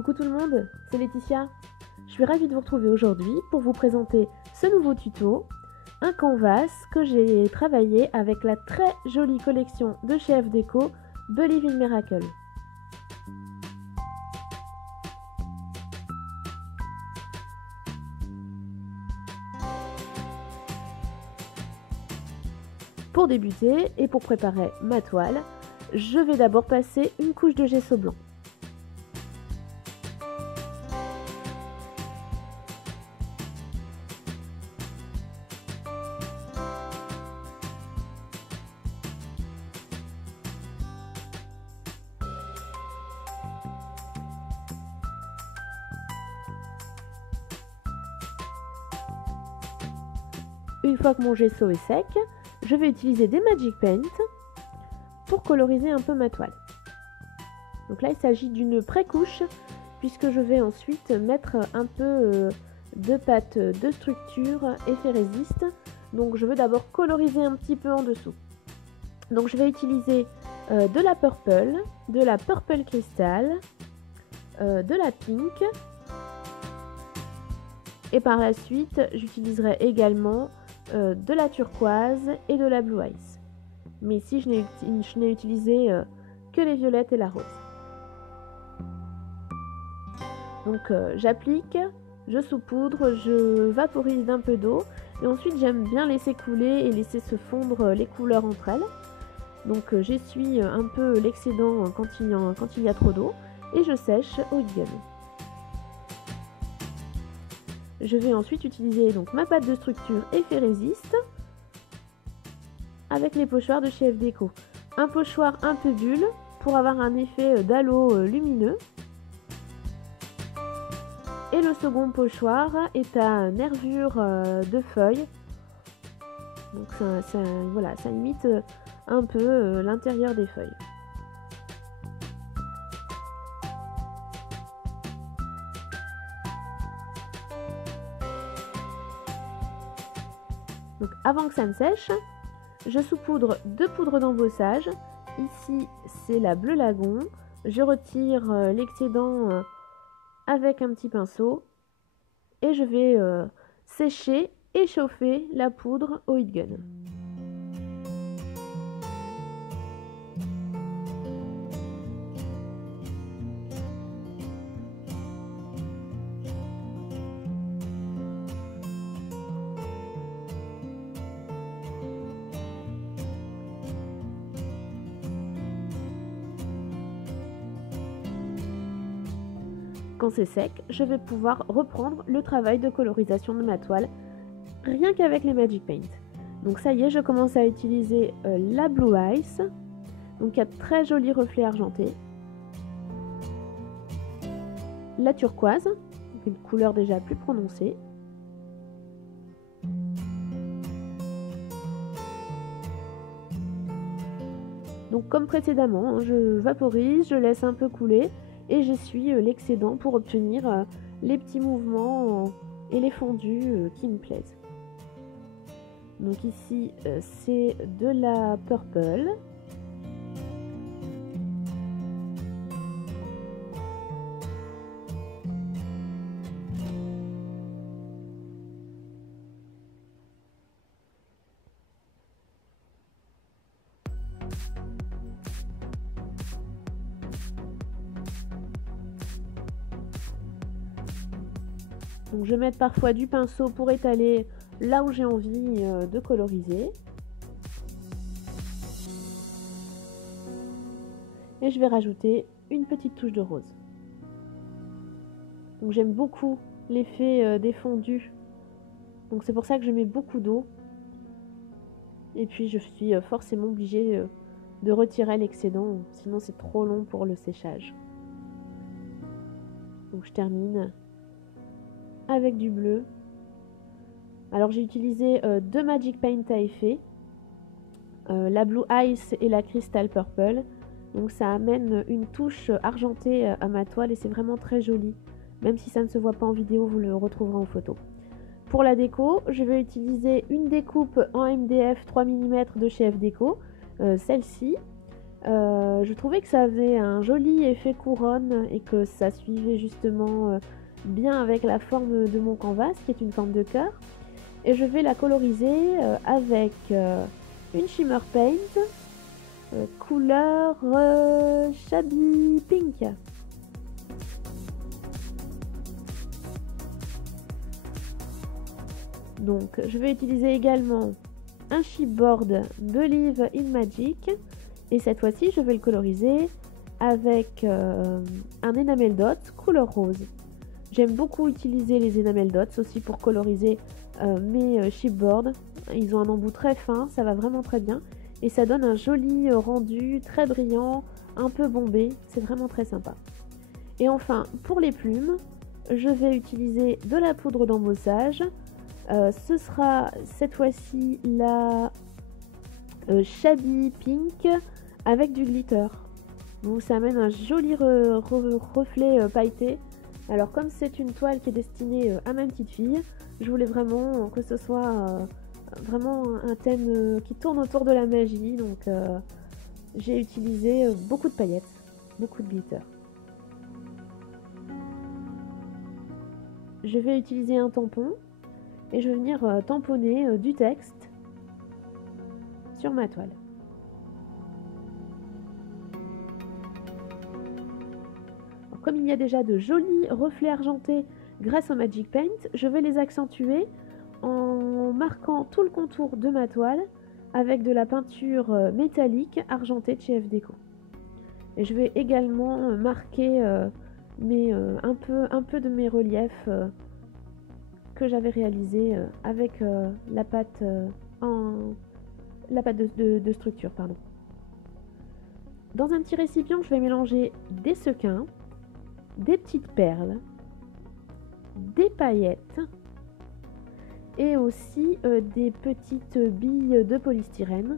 Coucou tout le monde, c'est Laetitia. Je suis ravie de vous retrouver aujourd'hui pour vous présenter ce nouveau tuto, un canvas que j'ai travaillé avec la très jolie collection de chez FDeco Believe in Miracle. Pour débuter et pour préparer ma toile, je vais d'abord passer une couche de gesso blanc. Une fois que mon gesso est sec, je vais utiliser des Magic Paint pour coloriser un peu ma toile. Donc là, il s'agit d'une pré-couche puisque je vais ensuite mettre un peu de pâte de structure effet résiste. Donc je veux d'abord coloriser un petit peu en dessous. Donc je vais utiliser de la purple crystal, de la pink et par la suite j'utiliserai également de la turquoise et de la blue ice. Mais ici, je n'ai utilisé que les violettes et la rose. Donc j'applique, je saupoudre, je vaporise d'un peu d'eau et ensuite j'aime bien laisser couler et laisser se fondre les couleurs entre elles. Donc j'essuie un peu l'excédent quand il y a trop d'eau et je sèche au heat gun. Je vais ensuite utiliser donc ma pâte de structure effet résiste avec les pochoirs de chez FDeco. Un pochoir un peu bulle pour avoir un effet d'halo lumineux. Et le second pochoir est à nervure de feuilles. Donc ça imite un peu l'intérieur des feuilles. Donc avant que ça ne sèche, je saupoudre de poudre d'embossage. Ici, c'est la Bleu Lagon. Je retire l'excédent avec un petit pinceau et je vais sécher et chauffer la poudre au heat gun. Quand c'est sec, je vais pouvoir reprendre le travail de colorisation de ma toile rien qu'avec les Magic Paint. Donc ça y est, je commence à utiliser la Blue Ice, donc il y a de très jolis reflets argentés, la turquoise, donc une couleur déjà plus prononcée, donc comme précédemment, je vaporise, je laisse un peu couler et j'essuie l'excédent pour obtenir les petits mouvements et les fondus qui me plaisent. Donc ici c'est de la purple. Donc je mets parfois du pinceau pour étaler là où j'ai envie de coloriser. Et je vais rajouter une petite touche de rose. Donc j'aime beaucoup l'effet des fondus. Donc c'est pour ça que je mets beaucoup d'eau. Et puis je suis forcément obligée de retirer l'excédent, sinon c'est trop long pour le séchage. Donc je termine avec du bleu. Alors j'ai utilisé deux Magic Paint à effet, la Blue Ice et la Crystal Purple. Donc ça amène une touche argentée à ma toile et c'est vraiment très joli. Même si ça ne se voit pas en vidéo, vous le retrouverez en photo. Pour la déco, je vais utiliser une découpe en MDF 3 mm de chez FDeco, celle-ci. Je trouvais que ça faisait un joli effet couronne et que ça suivait justement bien avec la forme de mon canvas qui est une forme de cœur. Et je vais la coloriser avec une shimmer paint couleur Shabby Pink. Donc je vais utiliser également un chipboard Believe in Magic et cette fois-ci je vais le coloriser avec un enamel dot couleur rose. J'aime beaucoup utiliser les enamel dots aussi pour coloriser mes chipboards. Ils ont un embout très fin, ça va vraiment très bien et ça donne un joli rendu très brillant, un peu bombé, c'est vraiment très sympa. Et enfin pour les plumes, je vais utiliser de la poudre d'embossage. Ce sera cette fois-ci la Shabby Pink avec du glitter. Donc ça amène un joli reflet pailleté. Alors comme c'est une toile qui est destinée à ma petite fille, je voulais vraiment que ce soit vraiment un thème qui tourne autour de la magie. Donc j'ai utilisé beaucoup de paillettes, beaucoup de glitter. Je vais utiliser un tampon. Et je vais venir tamponner du texte sur ma toile. Alors, comme il y a déjà de jolis reflets argentés grâce au Magic Paint, je vais les accentuer en marquant tout le contour de ma toile avec de la peinture métallique argentée de chez FDeco. Et je vais également marquer un peu de mes reliefs que j'avais réalisé avec la pâte de structure. Pardon. Dans un petit récipient, je vais mélanger des sequins, des petites perles, des paillettes et aussi des petites billes de polystyrène.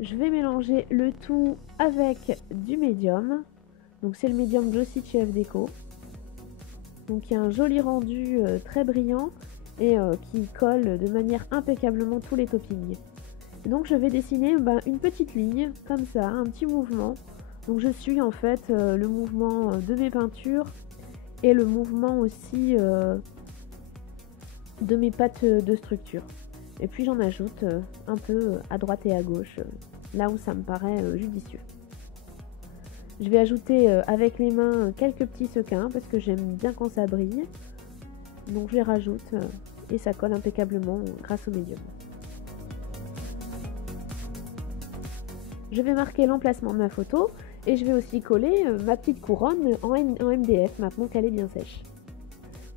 Je vais mélanger le tout avec du médium. Donc c'est le médium glossy de chez FDeco. Donc il y a un joli rendu très brillant et qui colle de manière impeccablement tous les toppings. Et donc je vais dessiner une petite ligne comme ça, un petit mouvement. Donc je suis en fait le mouvement de mes peintures et le mouvement aussi de mes pâtes de structure. Et puis j'en ajoute un peu à droite et à gauche, là où ça me paraît judicieux. Je vais ajouter avec les mains quelques petits sequins parce que j'aime bien quand ça brille. Donc je les rajoute et ça colle impeccablement grâce au médium. Je vais marquer l'emplacement de ma photo et je vais aussi coller ma petite couronne en MDF maintenant qu'elle est bien sèche.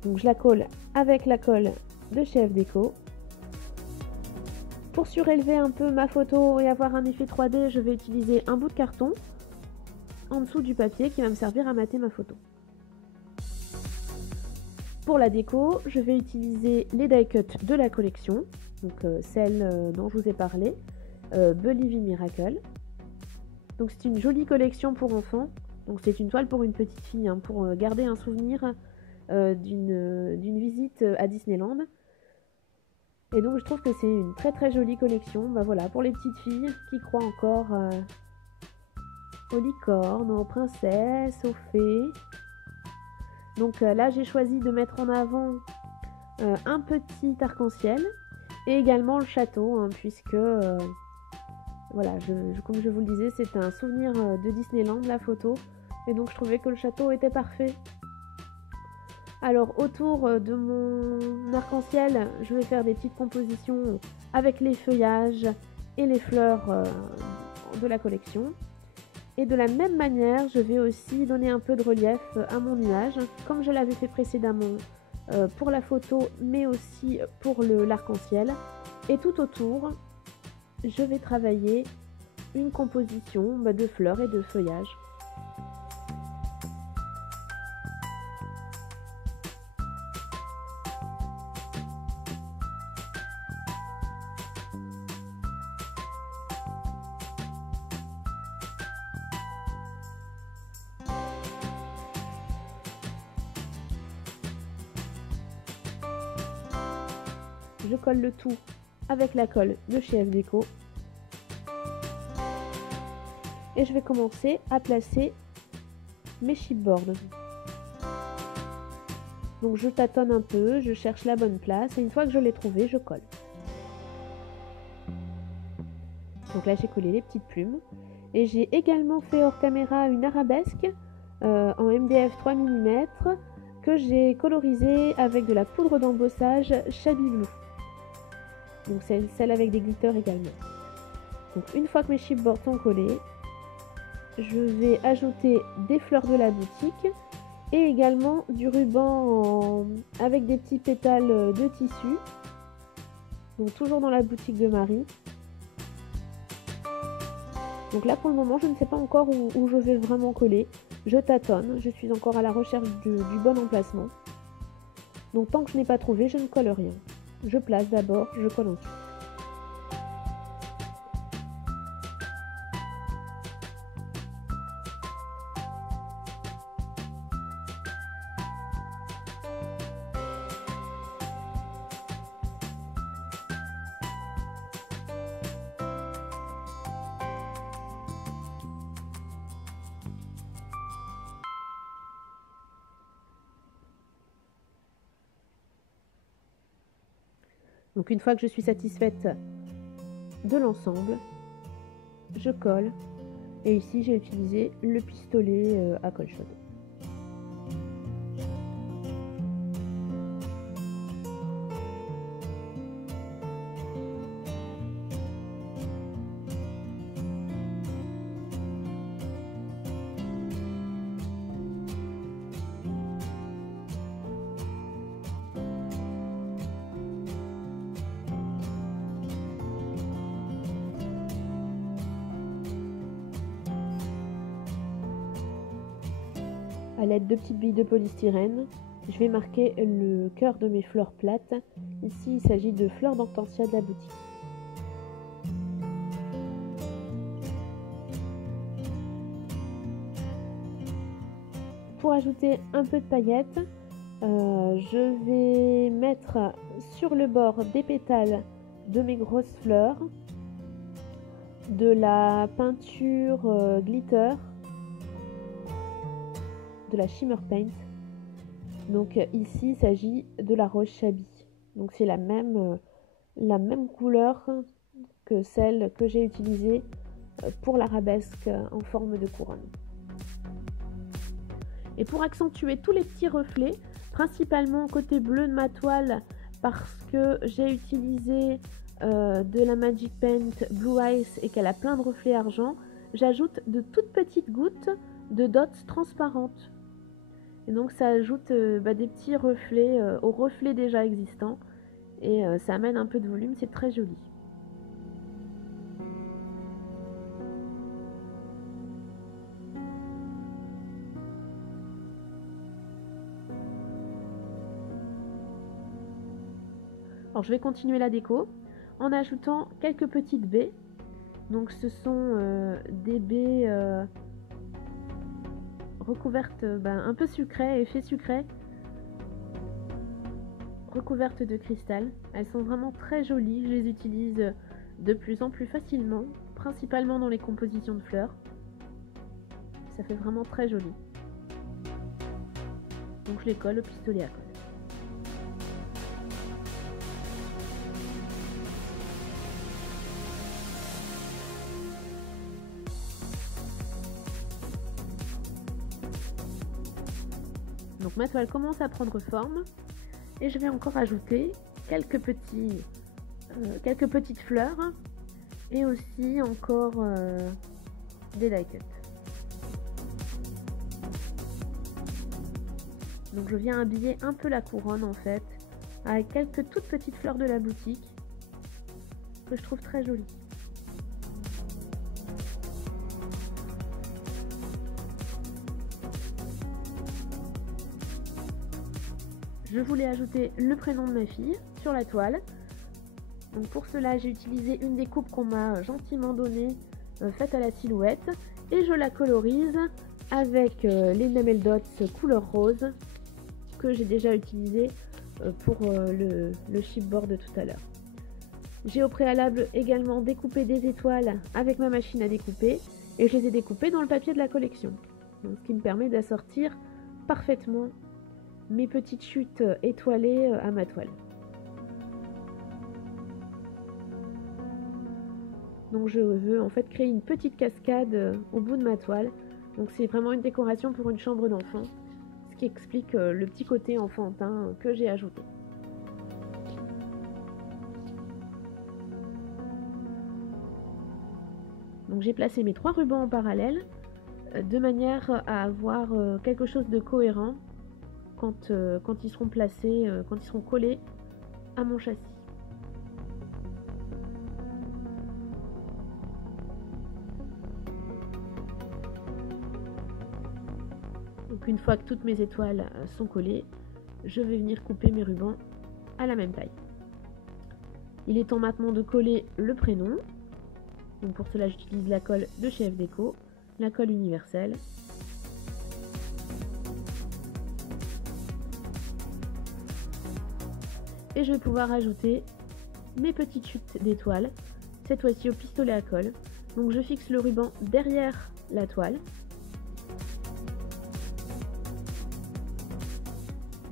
Donc je la colle avec la colle de chez FDeco. Pour surélever un peu ma photo et avoir un effet 3D, je vais utiliser un bout de carton en dessous du papier qui va me servir à mater ma photo. Pour la déco, je vais utiliser les die cuts de la collection, donc celle dont je vous ai parlé, Believe in Miracle. Donc c'est une jolie collection pour enfants, donc c'est une toile pour une petite fille, hein, pour garder un souvenir d'une visite à Disneyland. Et donc je trouve que c'est une très très jolie collection, voilà, pour les petites filles qui croient encore aux licornes, aux princesses, aux fées. Donc là j'ai choisi de mettre en avant un petit arc-en-ciel et également le château, hein, puisque voilà, comme je vous le disais, c'est un souvenir de Disneyland, la photo, et donc je trouvais que le château était parfait. Alors autour de mon arc-en-ciel, je vais faire des petites compositions avec les feuillages et les fleurs de la collection. Et de la même manière, je vais aussi donner un peu de relief à mon nuage, comme je l'avais fait précédemment pour la photo, mais aussi pour l'arc-en-ciel. Et tout autour, je vais travailler une composition de fleurs et de feuillages. Je colle le tout avec la colle de chez FDeco. et je vais commencer à placer mes chipboards. Donc je tâtonne un peu, je cherche la bonne place et une fois que je l'ai trouvé, je colle. Donc là j'ai collé les petites plumes et j'ai également fait hors caméra une arabesque en MDF 3 mm que j'ai colorisée avec de la poudre d'embossage Shabby Blue. Donc c'est celle avec des glitters également. Donc une fois que mes chipboards sont collés, je vais ajouter des fleurs de la boutique et également du ruban avec des petits pétales de tissu. Donc toujours dans la boutique de Marie. Donc là pour le moment je ne sais pas encore où je vais vraiment coller. Je tâtonne, je suis encore à la recherche du bon emplacement. Donc tant que je n'ai pas trouvé, je ne colle rien. Je place d'abord, je colle ensuite. Donc une fois que je suis satisfaite de l'ensemble, je colle et ici j'ai utilisé le pistolet à colle chaude. À l'aide de petites billes de polystyrène, je vais marquer le cœur de mes fleurs plates. Ici, il s'agit de fleurs d'hortensia de la boutique. Pour ajouter un peu de paillettes, je vais mettre sur le bord des pétales de mes grosses fleurs de la peinture glitter, de la Shimmer Paint. Donc ici il s'agit de la rose Shabby. Donc c'est la même couleur que celle que j'ai utilisée pour l'arabesque en forme de couronne. Et pour accentuer tous les petits reflets, principalement côté bleu de ma toile parce que j'ai utilisé de la Magic Paint Blue Ice et qu'elle a plein de reflets argent, j'ajoute de toutes petites gouttes de dots transparentes. Et donc ça ajoute des petits reflets aux reflets déjà existants et ça amène un peu de volume, c'est très joli. Alors je vais continuer la déco en ajoutant quelques petites baies. Donc ce sont des baies recouvertes un peu sucrées, effet sucré, recouvertes de cristal. Elles sont vraiment très jolies, je les utilise de plus en plus facilement, principalement dans les compositions de fleurs. Ça fait vraiment très joli. Donc je les colle au pistolet à colle. Donc ma toile commence à prendre forme et je vais encore ajouter quelques petites fleurs et aussi encore des die cuts. Donc je viens habiller un peu la couronne en fait avec quelques toutes petites fleurs de la boutique que je trouve très jolies. Je voulais ajouter le prénom de ma fille sur la toile. Donc pour cela, j'ai utilisé une découpe qu'on m'a gentiment donnée, faite à la silhouette. Et je la colorise avec les Enamel Dots couleur rose que j'ai déjà utilisé pour le chipboard de tout à l'heure. J'ai au préalable également découpé des étoiles avec ma machine à découper. et je les ai découpés dans le papier de la collection. Donc, ce qui me permet d'assortir parfaitement mes petites chutes étoilées à ma toile. Donc je veux en fait créer une petite cascade au bout de ma toile. Donc c'est vraiment une décoration pour une chambre d'enfant, ce qui explique le petit côté enfantin que j'ai ajouté. Donc j'ai placé mes 3 rubans en parallèle de manière à avoir quelque chose de cohérent quand ils seront placés, quand ils seront collés à mon châssis. Donc une fois que toutes mes étoiles sont collées, je vais venir couper mes rubans à la même taille. Il est temps maintenant de coller le prénom. Donc pour cela, j'utilise la colle de chez FDeco, la colle universelle. Et je vais pouvoir ajouter mes petites chutes d'étoiles, cette fois-ci au pistolet à colle. Donc je fixe le ruban derrière la toile.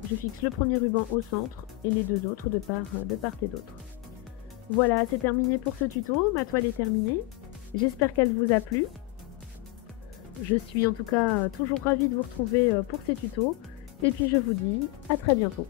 Je fixe le premier ruban au centre et les 2 autres de part et d'autre. Voilà, c'est terminé pour ce tuto, ma toile est terminée. J'espère qu'elle vous a plu. Je suis en tout cas toujours ravie de vous retrouver pour ces tutos. Et puis je vous dis à très bientôt.